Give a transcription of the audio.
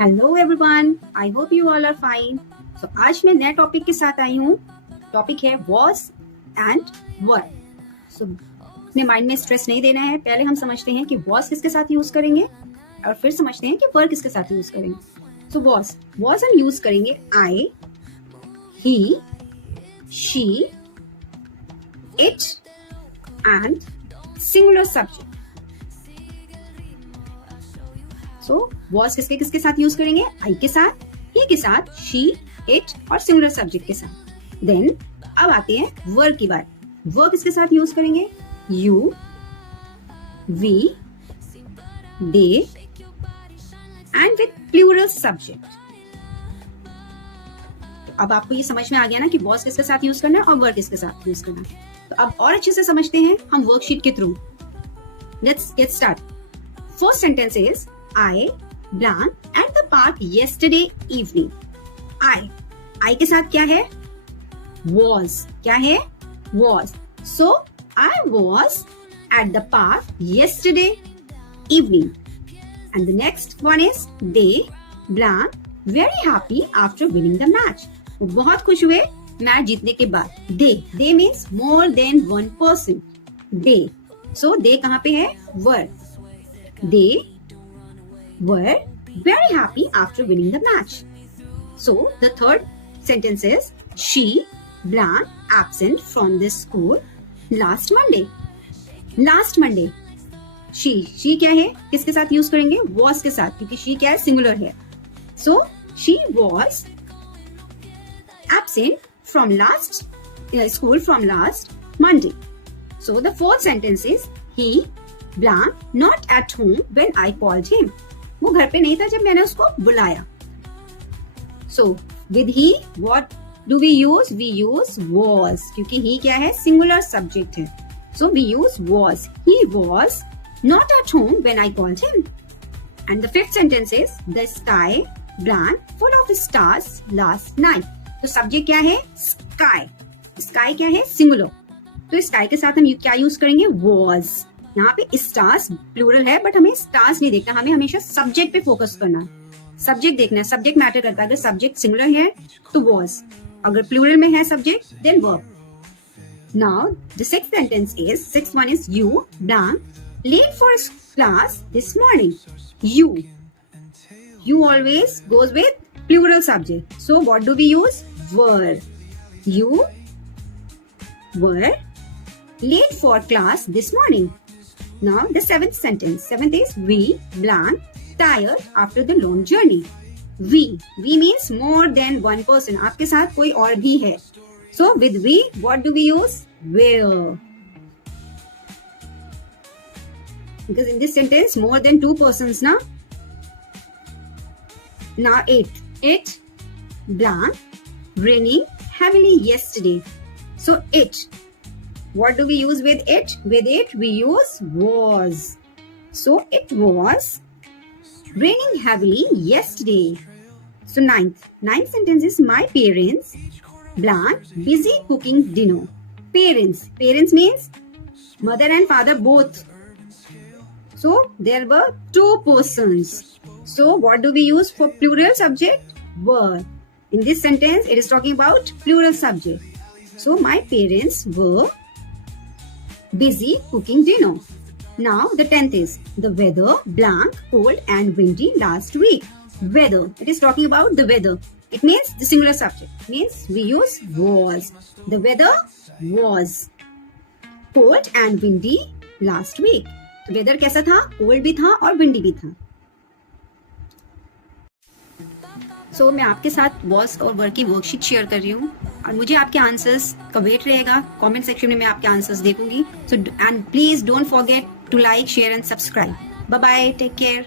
Hello everyone, I hope you all are fine. So आज मैं नए टॉपिक के साथ आई हूँ। टॉपिक है वॉज एंड वर। सो अपने माइंड में स्ट्रेस नहीं देना है। पहले हम समझते हैं कि वॉज किसके साथ यूज करेंगे और फिर समझते हैं कि वर किसके साथ यूज करेंगे। सो वॉज हम यूज करेंगे I, he, she, it and singular subject. So was किसके किसके साथ यूज करेंगे? आई के साथ, ही के साथ, शी, इट और सिंगुलर सब्जेक्ट के साथ। देन अब आते हैं वर्ब की बात। वर्ब किसके साथ यूज करेंगे? You, we, they and with plural subject. अब आपको ये समझ में आ गया ना कि वॉज किसके साथ यूज करना है और वर्ब किसके साथ यूज करना है। तो अब और अच्छे से समझते हैं हम वर्कशीट के through. Let's get start. First sentence is I blank at the park yesterday evening. I के साथ क्या है? Was. क्या है? Was. So I was at the park yesterday evening. And the next one is they blank very happy after winning the match. वो बहुत खुश हुए मैच जीतने के बाद। They means more than one person. They. So they कहाँ पे है? Were. They were very happy after winning the match. So the third sentence is she blank absent from the school last Monday. Last Monday. She क्या है? किसके साथ use करेंगे? Was के साथ, क्योंकि she क्या है? सिंगुलर है। So she was absent from school from last Monday. So the fourth sentence is he blank not at home when I called him. वो घर पे नहीं था जब मैंने उसको बुलाया। So with he what do we use? We use was, क्योंकि he क्या है? सिंगुलर सब्जेक्ट है। So we use was. He was not at home when I called him. And the fifth sentence is the sky blank full of stars last night. तो subject क्या है? Sky. Sky क्या है? Singular. तो sky के साथ हम क्या यूज करेंगे? Was. यहाँ पे स्टार्स प्लूरल है, बट हमें स्टार्स नहीं देखना, हमें हमेशा सब्जेक्ट पे फोकस करना है। सब्जेक्ट देखना है, सब्जेक्ट मैटर करता है। अगर सब्जेक्ट सिंगुलर है तो वॉज, अगर प्लूरल में है subject then verb. Now the sixth sentence is, sixth one is you blank late for class this morning. You always goes with plural subject, so what do we use? Were. You were late for class this morning. Now the seventh sentence. Seventh is we blank tired after the long journey. We means more than one person. आपके साथ कोई और भी है. So with we what do we use? Were. Because in this sentence more than two persons na. Now it blank raining heavily yesterday. So it. What do we use with it? With it, we use was. So it was raining heavily yesterday. So ninth sentence is my parents blank busy cooking dinner. Parents means mother and father both. So there were two persons. So what do we use for plural subject? Were. In this sentence, it is talking about plural subject. So my parents were busy cooking dinner. Now the 10th is the weather blank cold and windy last week. Weather, it is talking about the weather. It means the singular subject. Means we use was. The weather was cold and windy last week. तो weather कैसा था? Cold भी था और windy भी था। So मैं आपके साथ वॉज और वर्क की वर्कशीट शेयर कर रही हूँ और मुझे आपके आंसर्स का वेट रहेगा। कमेंट सेक्शन में मैं आपके आंसर्स देखूंगी। So and please don't forget to like, share and subscribe. Bye bye, take care.